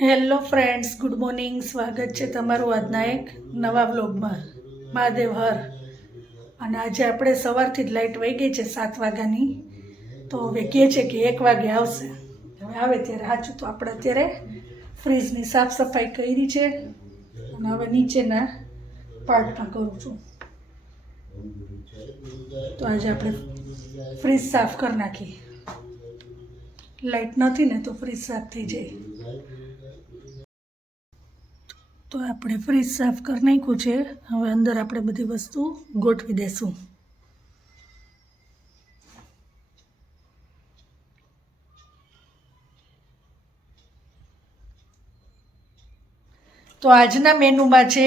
Hello friends, good morning. સ્વાગત છે તમારું આજના એક નવા વ્લોગમાં. મહાદેવ હર. અને આજે આપણે સવારથી જ લાઇટ વહી ગઈ છે 7 વાગ્યાની. તો હવે કહે છે કે 1 વાગે આવશે. હવે આવે ત્યારે સાચું તો આપણે અત્યારે ફ્રીજની સાફ સફાઈ કરી છે અને હવે નીચેના પાર્ટમાં કરું છું. તો આજે આપણે ફ્રીજ સાફ કરી નાખી. લાઇટ નથી ને તો ફ્રીજ સાફ થઈ જાય. તો આપણે ફ્રીજ સાફ કરી નાખ્યું છે. હવે અંદર આપણે બધી વસ્તુ ગોઠવી દેશું. તો આજના મેનુમાં છે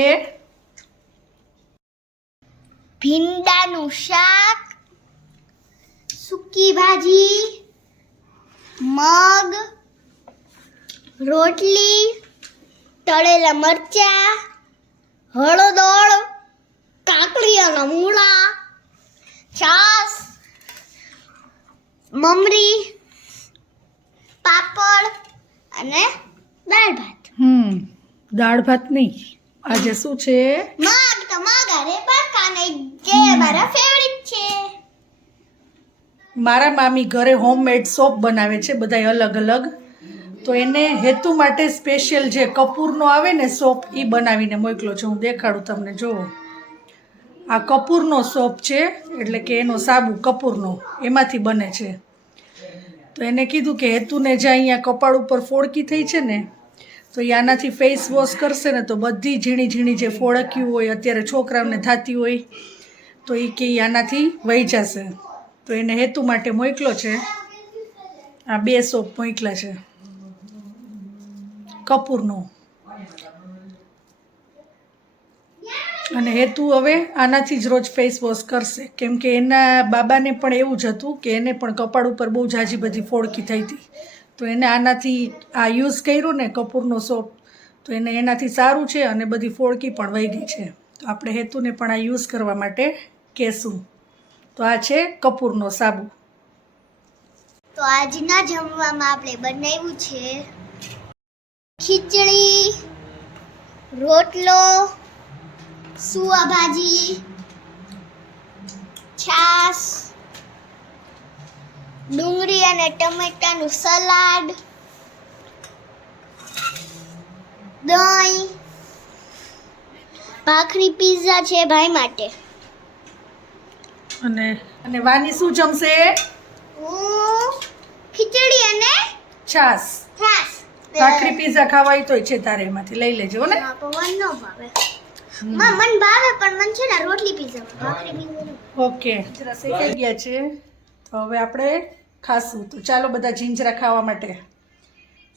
ભીંડાનું શાક, સૂકી ભાજી, મગ, રોટલી, તળેલા મરચા, હળદર, કાકડીના મૂળા, છાશ, મમરી, પાપડ અને દાળ ભાત. દાળ ભાત નહીં, આજે શું છે? મગ તો મગ અરે પાકાને જે મારા ફેવરિટ છે. મારા મામી ઘરે હોમમેડ સોપ બનાવે છે, બધાય અલગ અલગ. તો એને હેતુ માટે સ્પેશિયલ જે કપૂરનો આવે ને સોપ એ બનાવીને મોકલો છે. હું દેખાડું તમને. જુઓ, આ કપૂરનો સોપ છે, એટલે કે એનો સાબુ કપૂરનો એમાંથી બને છે. તો એને કીધું કે હેતુને જે અહીંયા કપાળ ઉપર ફોડકી થઈ છે ને, તો એ આનાથી ફેસ વોશ કરશે ને તો બધી ઝીણી ઝીણી જે ફોડક્યું હોય અત્યારે છોકરાઓને થતી હોય તો એ કે આનાથી વહી જશે. તો એને હેતુ માટે મોકલો છે. આ 2 સોપ મોકલા છે કપૂરનો. અને હેતુ હવે આનાથી જ રોજ ફેસ વોશ કરશે, કેમ કે એના બાબાને પણ એવું જ હતું કે એને પણ કપાળ ઉપર બહુ ઝાઝી બધી ફોડકી થઈ હતી. તો એને આનાથી આ યુઝ કર્યો ને કપૂરનો સોપ, તો એને એનાથી સારું છે અને બધી ફોડકી પણ વહી ગઈ છે. તો આપણે હેતુને પણ આ યુઝ કરવા માટે કહેશું. તો આ છે કપૂરનો સાબુ. તો આજના જમવામાં આપણે બનાવ્યું છે ખીચડી, રોટલો, સુવા ભાજી, છાશ, ડુંગળી અને ટમેટાનું સલાડ, દહીં, ભાખરી, પીઝા છે ભાઈ માટે. અને વાની શું જમશે? હું ખીચડી અને છાશ. છાશ. ભાખરી પીઝા ખાવા હોય તોય છે તારે, એમાંથી લઈ લેજો ને. પવન નો ભાવે. મન ભાવે પણ મન છે ને રોટલી પીઝા ભાખરી પીઝા. ઓકે, જરા શેકાઈ ગયા છે. તો હવે આપણે ખાશું. તો ચાલો બધા જીંજરા ખાવા માટે.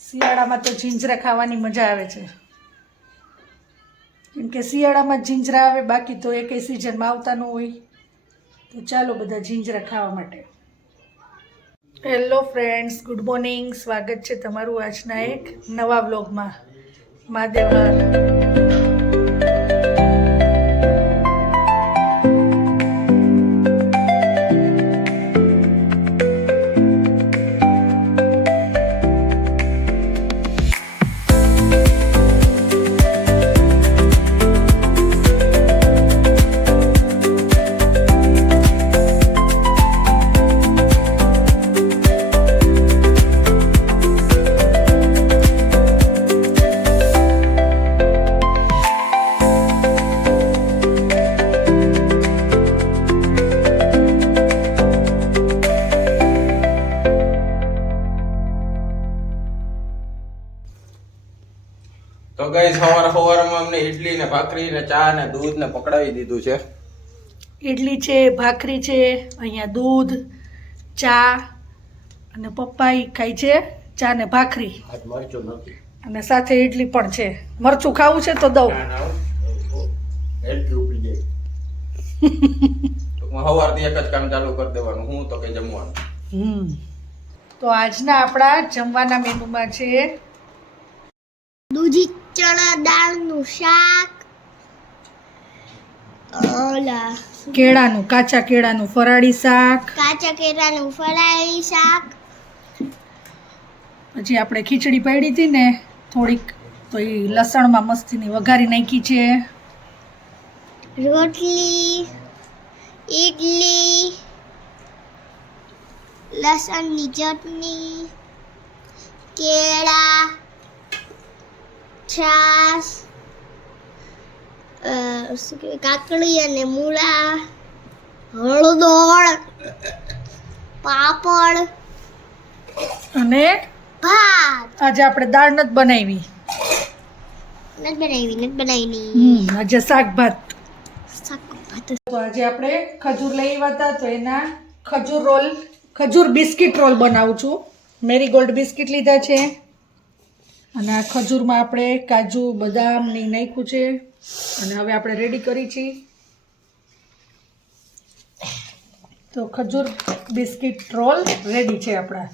શિયાળામાં તો જીંજરા ખાવાની મજા આવે છે, કેમ કે શિયાળામાં જ જીંજરા આવે, બાકી તો એકેય સિઝનમાં આવતા ન હોય. તો ચાલો બધા જીંજરા ખાવા માટે. Hello friends, good morning. સ્વાગત છે તમારું આજના એક નવા વ્લોગમાં. મહાદેવ હર. તો ગાઈસ સવારમાં અમને ઇડલી ને ભાખરી ને ચા ને દૂધ ને પકડાવી દીધું છે. ઇડલી છે, ભાખરી છે, અહીંયા દૂધ, ચા અને પપ્પા ખાય છે ચા ને ભાખરી. અને સાથે ઇડલી પણ છે. મરચું ખાવું છે તો દઉં. સવારથી એક જ કામ ચાલુ કરી દેવાનું, હું તો કે જમવાનું. તો આજના આપણા જમવાના મેનુમાં છે દૂધી ચણા દાળનું શાક, કાચા કેળાનું ફરાળી શાક, કાચા કેળાનું ફરાળી શાક, પછી આપણે ખીચડી પડી હતી ને થોડીક તો એ લસણમાં મસ્તીની વઘારી નાખી છે. રોટલી, ઈડલી, લસણની ચટણી, કેળા, છાશ, શું કહેવાય, કાકડી અને મૂળા, હળદર, પાપડ અને ભાત. આજે આપણે દાળ નથી બનાવી. નથી બનાવી. આજે શાક ભાત. શાક ભાત. તો આજે આપણે ખજૂર લઈ આવ્યા હતા તો એના ખજૂર બિસ્કિટ રોલ બનાવું છું. મેરીગોલ્ડ બિસ્કિટ લીધા છે અને આ ખજૂરમાં આપણે કાજુ બદામ ને નાખ્યું છે અને હવે આપણે રેડી કરી છીએ. તો ખજૂર બિસ્કિટ રોલ રેડી છે આપણા.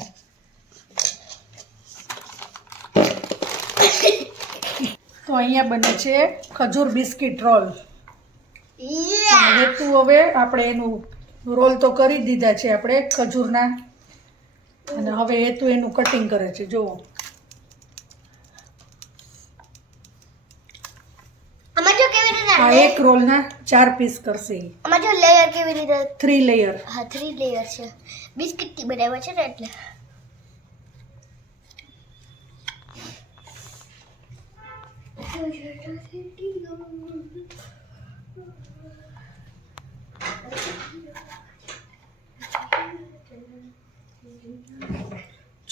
તો અહીંયા બને છે ખજૂર બિસ્કિટ રોલ. હેતુ હવે આપણે એનું રોલ તો કરી દીધા છે આપણે ખજૂરના અને હવે હેતુ એનું કટિંગ કરે છે. જુઓ આમાં જો કેવી રીતે આ એક રોલના 4 પીસ કરશે. આમાં જો લેયર કેવી રીતે 3 લેયર. હા 3 લેયર છે. બિસ્કિટ થી બનાવ્યા છે ને એટલે.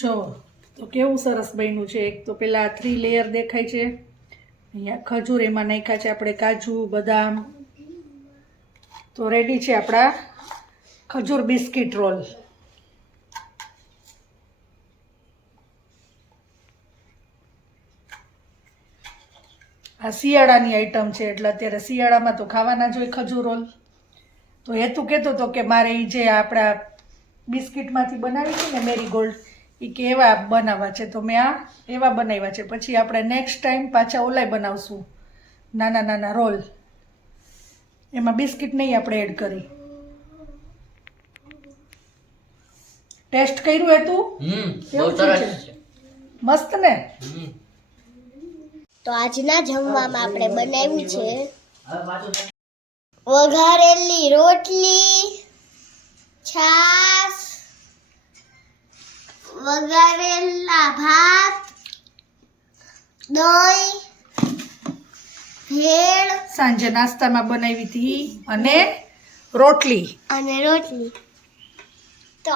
જો તો કેવું સરસ બન્યું છે. એક તો પેલા 3 લેયર દેખાય છે. અહીંયા ખજૂર એમાં નાખ્યા છે આપણે કાજુ બદામ. તો રેડી છે આપણા ખજૂર બિસ્કિટ રોલ. આ શિયાળાની આઈટમ છે એટલે અત્યારે શિયાળામાં તો ખાવાના જ હોય ખજૂર રોલ. તો હેતુ કહેતો હતો કે મારે એ જે આપણા બિસ્કિટમાંથી બનાવી છે ને મેરીગોલ્ડ એ કે એવા બનાવવા છે તો મેં આ એવા બનાવ્યા છે. પછી આપણે નેક્સ્ટ ટાઈમ પાછા ઓલાય બનાવશું નાના નાના રોલ. એમાં બિસ્કિટ નહીં આપણે એડ કરી. ટેસ્ટ કર્યું હતું? બહુ સરસ છે. મસ્ત ને? તો આજના જમવામાં આપણે બનાવ્યું છે વઘારેલી રોટલી, છાશ, વઘારેલા ભાત, દહીં, ભેળ સાંજે નાસ્તામાં બનાવી હતી અને રોટલી. અને રોટલી. તો